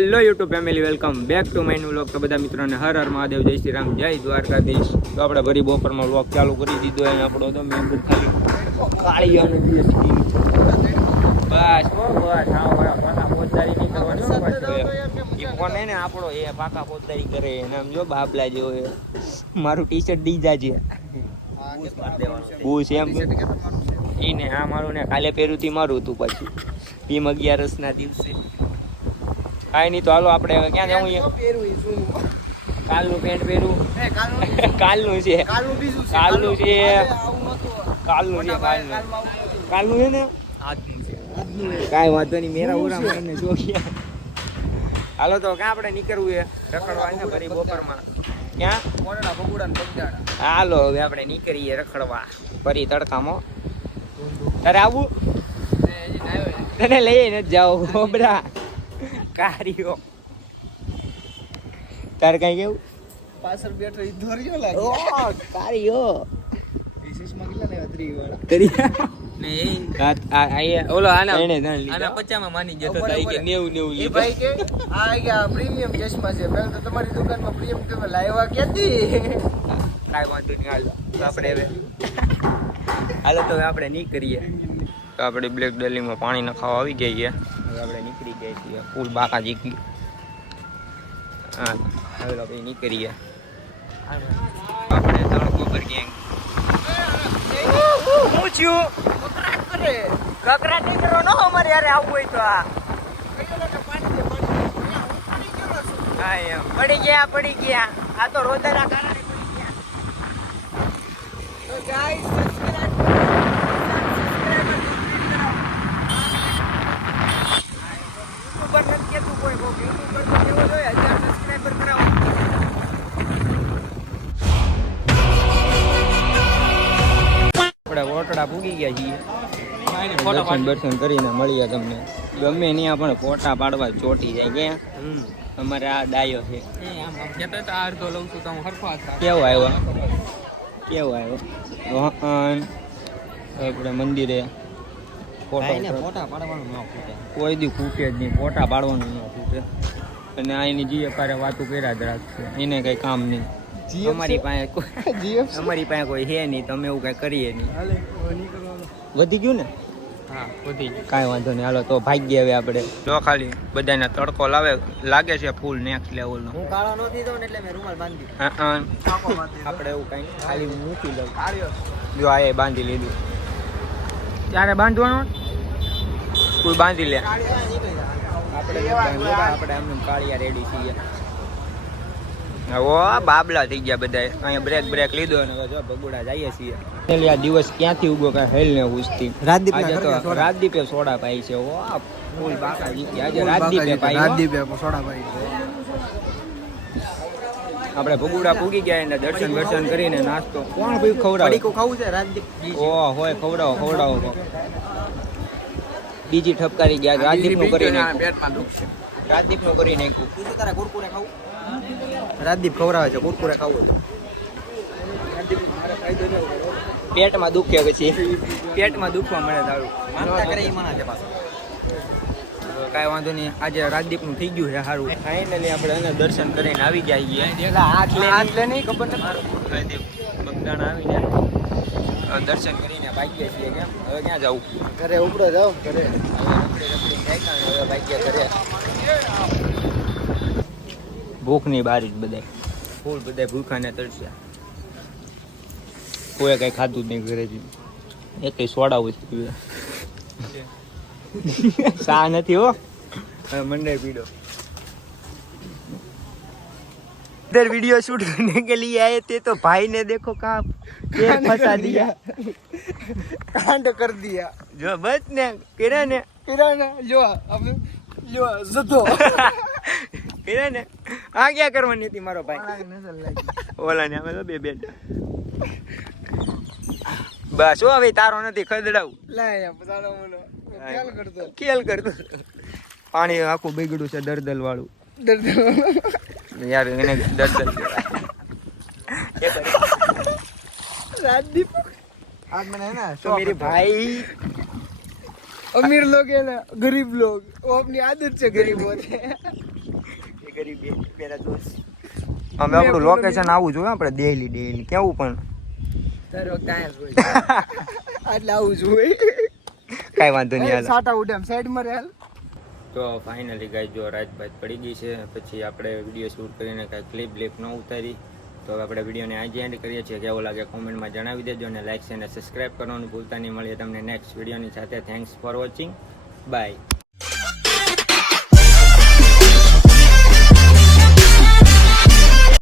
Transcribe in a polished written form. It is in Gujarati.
Hello YouTube family, welcome back to my new vlog. તો બધા મિત્રોને હર હર મહાદેવ, જય શ્રી રામ, જય દ્વારકાધીશ. તો આપણે ભરી બપોરમાં વ્લોગ ચાલુ કરી દીધો. અહીં આપણો તો મેમ્બર ખાલી કાળિયાનો બસ પાકા પોતદારી નહીં કરવાની. એ ફોન ને આપણો એ પાકા પોતદારી કરે એને આમ જો બાબલા જેવો એ મારું ટી શર્ટ દીધા છે બૂસ એમ ઈને આ મારું ને કાલે પહેર્યું થી મારું હતું. પછી ભીમ 11 ના દિવસે કાંઈ નહીં. તો હાલો આપણે હવે ક્યાં જવું? કાલનું પેન્ટ પહેરું, કાલનું છે, કાલનું છે, કાલનું છે, કાલનું છે ને કાંઈ વાંધો નહીં. મેરા ઉરા મને જોખ્યા. હાલો તો ક્યાં આપણે નીકળવું છે રખડવા ને ફરી બપોરમાં? ક્યાં? હાલો હવે આપણે નીકળીએ રખડવા ફરી તડકામાં. તારે આવું? તને લઈ નથી જાઓ ગોબરા કારીઓ. તારે કઈ કેવું? પાછળ બેઠો ઈ ધોરિયો લાગે. ઓ કારીઓ વિશેષમાં કેટલા ને 30 ને એ ઓલો આના 50 માં માની જતો તો કે 90 એ ભાઈ કે આ ગયા પ્રીમિયમ ચશ્મા છે. પહેલા તો તમારી દુકાનમાં પ્રીમિયમ તમે લાવ્યા ક્યાંથી? કાઈ વાંધો નહીં. હાલો તો આપણે હવે હાલો તો આપણે નીકળીએ. તો આપણે બ્લેક ડેલીમાં પાણી નખાવા આવી ગયા છીએ. હવે આપણે નીકળી ગયા છીએ ફૂલ બાકા જીકી. હા હવે આપણે નીકળીએ. આપણે તળકો પર ગેંગ પૂછ્યું કકરા નહીં કરો નો અમારે યાર આવવું હોય તો આ પડી ગયા આ તો રોદરા કારણે પડી ગયા. તો ગાઈસ સબસ્ક્રાઇબ યુટ્યુબર નથી કેતું કોઈ યુટ્યુબર તો કેવો જોઈએ 1000 સબસ્ક્રાઇબર કરાવો. આપણે વોટડા પૂગી ગયા છીએ. દર્શન કરીને મળીએ તમને. ગમે ત્યાં પણ ફોટા પાડવા ચોટી જાય. ક્યાં અમારે આ ડાયો છે. કેવો આવ્યો આપણે મંદિરે ફોટા પાડવાનું ન ખૂટે. કોઈ દી ખૂટે જ નહીં. ફોટા પાડવાનું ન ખૂટે. અને આ એની જીએ પારે વાતું કર્યા જ રાખશે. એને કઈ કામ નહીં. અમારી પાસે કોઈ છે નહીં. તમે એવું કઈ કરીએ નહીં. વધી ગયું ને? હા વધી ગયું. કાંઈ વાંધો નહીં. હાલો તો ભાગ્ય હવે આપણે જો ખાલી બધાને તડકો લાગે છે ફૂલ નેક્સ્ટ લેવલ નો. હું કાળો નો દીધો ને એટલે મેં રૂમાલ બાંધી. આપણે એવું કઈ ખાલી મૂકી લઉં. જો આ બાંધી લીધું. ત્યારે બાંધવાનું કોઈ બાંધી લે. આપણે એમને કાળિયા રેડી છીએ. ઓ બાબલા થઈ ગયા બધા. અહીંયા બ્રેક લીધો અને જો ભગુડા જઈએ છીએ. આ દિવસ ક્યાંથી ઉગો કઈ હેલ ને ઉસતી. રાજદીપે સોડા પાઈ છે. ઓ ફૂલ બાકા જીતી. આજે રાજદીપે સોડા પાઈ છે. આપણે ભગુડા પૂગી ગયા એને દર્શન કરીને નાસ્તો કોણ ભાઈ ખવડાવે? ખાવું છે રાજદીપ? ઓ હોય ખવડાવો. બીજી ઠપકારી ગયા. રાજદીપ નું કરી નાખ્યું. રાજદીપ નું કરી નાખ્યું. તારા કુરકુરે ખાવું? રાજદીપ ખવડાવે છે. કુરકુરે ખાવું છે. પેટમાં દુખે પછી પેટમાં દુખવા મળે તારું. કાંઈ વાંધો નહીં. આજે રાજદીપ નું થઈ ગયું છે સારું. ફાઇનલી આપણે એને દર્શન કરીને આવી જાય. હાથ લે નહીં ખબર નથી. રાજદીપ બગદાણા આવી જાય. દર્શન કરીને ભાગ્ય છીએ. કેમ હવે ક્યાં જવું? ઘરે ઉપડે જાવ. ઘરે હવે ભાગ્ય ઘરે. ભૂખ ની બારી જ બધા ફૂલ. બધા ભૂખા ને તરસ્યા. કોઈ કઈ ખાધું જ નહીં ઘરેથી. એક સોડા હોય સા નથી હો. મંડળ પીડો. इधर वीडियो शूट करने के लिए आए थे तो भाई ने देखो कहाँ पेड़ फंसा दिया. कांड कर दिया. जो बस ने किरण जो अब जो जतो किरण आ क्या करवानी थी मारो भाई ઓલા ને અમે તો બે બસ હવે તારો નથી ખદડાવું. લાય પતાડો બોલો. કેલ કરતો પાણી આખું બગડ્યું છે. દરદલ વાળું યાર. એને દરદલ રાજદીપ आज मैंने है ना तो मेरे भाई अमीर लोग है ना गरीब लोग वो अपनी आदत से गरीब होते हैं. કરી બે પેલા દોસ્ત અમે આપણું લોકેશન આવું જોઈએ આપણે ડેઈલી કેવું પણ તારો કાંઈ હોય એટલે આવું જોઈએ કાંઈ વાંધો નહીં હાલ સાટા ઉડે એમ સાઈડમાં રહે તો ફાઇનલી ગાઈસ જો રાત પડી ગઈ છે પછી આપણે વિડીયો શૂટ કરીને કાંઈ ક્લિપ ન ઉતારી તો હવે આપણે વિડીયોને આજે એન્ડ કરીએ છીએ કેવો લાગે કોમેન્ટમાં જણાવી દેજો અને લાઈક અને સબસ્ક્રાઈબ કરવાનું ભૂલતા નહીં. મળીએ તમને નેક્સ્ટ વિડીયોની સાથે. Thanks for watching. બાય.